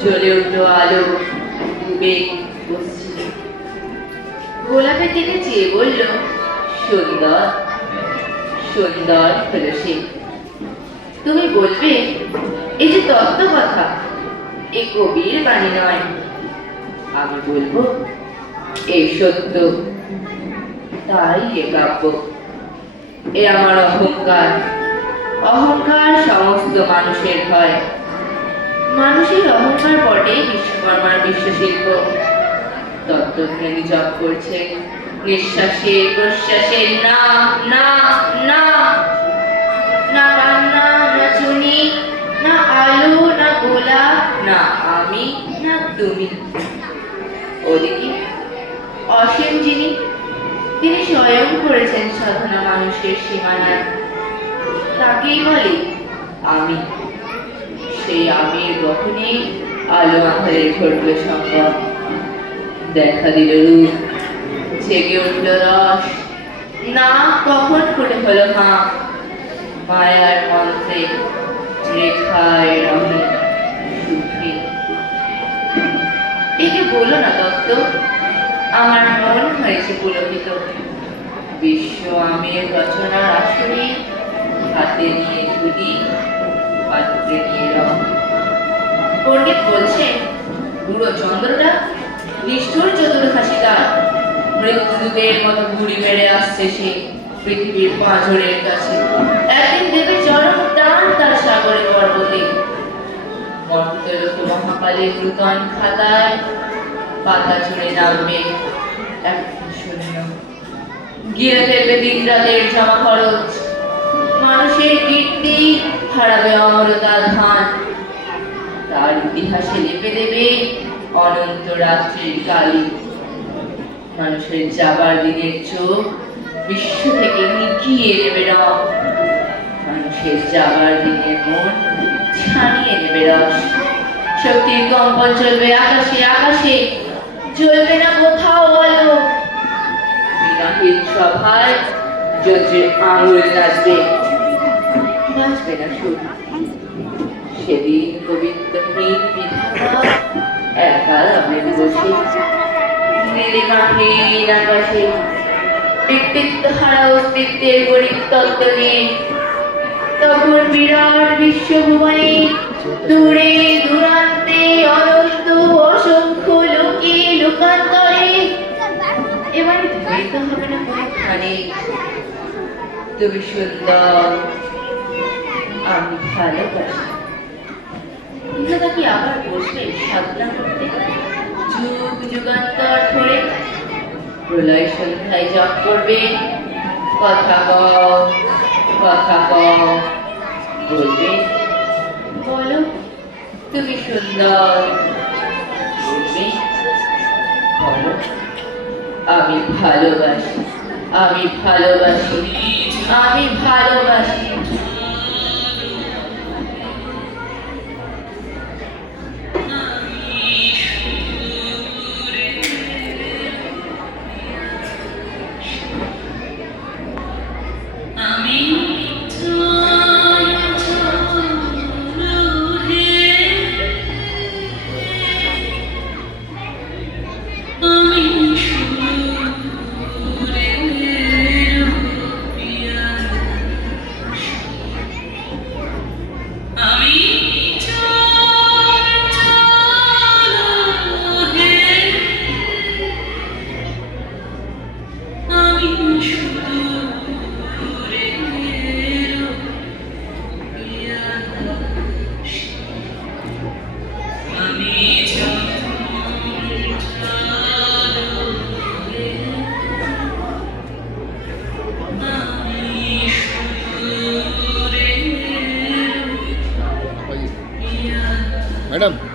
জ্বলে উঠলো আলো, ডুবে পশ্চিম। গোলাপের দিকে চেয়ে বলল, সুন্দর সুন্দর হলো সে। তুমি বলবে এই যে তত্ত্ব কথা, এ কবির বাণী নয়। আমি বলবো এই সত্য, তাই এ কাব্য। এ আমার অহংকার। অহংকার সমস্ত মানুষের ভয়। মানুষের অহংকার বটে বিশ্বকর্মার বিশ্বশিল্প। তত্ত্বজ্ঞানী জপ করছে নিঃশ্বাসে প্রশ্বাসে, না না না, না কান্না, না চুনি, না আলো, না গোলাপ, না আমি, না তুমি। ওদিকে অসীম যিনি, তিনি স্বয়ং করেছেন সাধনা মানুষের সীমানায়, তাকেই বলে আমি। সেই আমির গঠনে আলো আঁধারে ঘটল সংগ্রাম। দেখা দিল রূপ, জেগে উঠল রস, না কখন ফুটে হলো মা। মায়ার মন্ত্রে রেখায় রঙে সুখে। একে বলো না তত্ত্ব, আমার মন হয়েছে পুলকিত। বিশ্ব আমের রচনার আসরে হাতে নিয়ে ধুলি, পাত্রে নিয়ে রং। পণ্ডিত বলছে বুড়ো চন্দ্রটা নিষ্ঠুর চতুর হাসিদার, মৃত্যুদূতের মতো ঘুড়ি মেরে আসছে সে পৃথিবীর পাঁজরের কাছে। একদিন দেবে চরম টান তার সাগরে পর্বতে। মর্তলোক মহাকালের নূতন খাতায় পাতা ছুঁড়ে নামবে একটা শূন্য। গিয়ে ফেলবে দিন রাতের জমা খরচ। মানুষের কীর্তি হারাবে অমরতার ধান। তার ইতিহাসে লিপে দেবে অনন্ত রাত্রির কালি। মানুষের যাবার দিনের চোখ বিশ্ব থেকে নিকিয়ে নেবে রং। মানুষের যাবার দিনের মন ছানিয়ে নেবে রস। শক্তির কম্পন চলবে আকাশে আকাশে, জ্বলবে না কোথাও আলো। বিনাহীন সভায় যন্ত্রের আঙুল নাচবে, বাঁচবে না সুর। সেদিন কবিত্বহীন বিধাতা একা রবেন বসে নীলিমাহীন আকাশে, ব্যক্তিত্ব হারা অস্তিত্বের গরিব তত্ত্ব নিয়ে। তখন বিরাট বিশ্বভুবনে দূরে দূরান্তে অনন্ত অসংখ্য লোকে লোকান্তরে এবারে ধরিতে হবে না কোনখানে। তুমি সুন্দর, আমি ভালোবাসি। বিধাতা কি আবার বসবে সাধনা করতে যুগ যুগান্তর ধরে? প্রলয় সন্ধ্যায় জপ করবে, কথা কও কথা কও। বলবে বলো তুমি সুন্দর। বলবে বলো আমি ভালোবাসি, আমি ভালোবাসি, আমি ভালোবাসি। मैडम